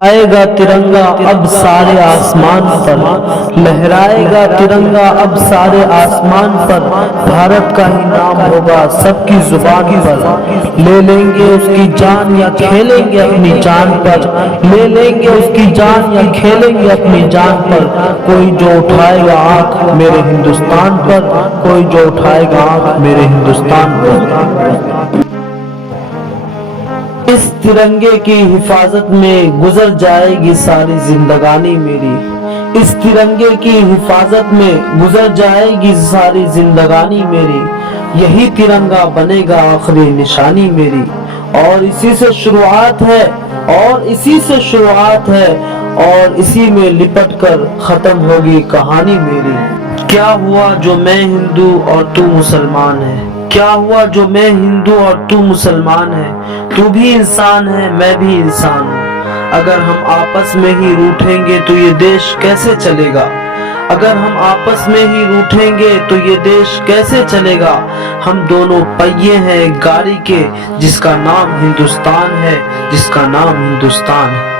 آئے گا ترنگا اب سارے آسمان پر، لہرائے گا ترنگا اب سارے آسمان پر، بھارت کا ہی نام ہوگا سب کی زبان پر، لے لیں گے اس کی جان یا کھیلیں گے اپنی جان پر، لے لیں گے اس کی جان یا کھیلیں گے اپنی جان پر، کوئی جو اٹھائے گا آنکھ میرے ہندوستان پر، کوئی جو اٹھائے گا آنکھ میرے ہندوستان پر۔ اس ترنگے کی حفاظت میں گزر جائے گی ساری زندگانی میری، اس ترنگے کی حفاظت میں گزر جائے گی ساری زندگانی میری، یہی ترنگا بنے گا آخری نشانی میری، اور اسی سے شروعات ہے، اور اسی سے شروعات ہے، اور اسی میں لپٹ کر ختم ہوگی کہانی میری۔ کیا ہوا جو میں ہندو اور تو مسلمان ہے، کیا ہوا جو میں ہندو اور تو مسلمان ہے، تو بھی انسان ہے میں بھی انسان ہوں، اگر ہم آپس میں ہی روٹھیں گے تو یہ دیش کیسے چلے گا، اگر ہم آپس میں ہی روٹھیں گے تو یہ دیش کیسے چلے گا، ہم دونوں پہیے ہیں ایک گاڑی کے، جس کا نام ہندوستان ہے، جس کا نام ہندوستان ہے۔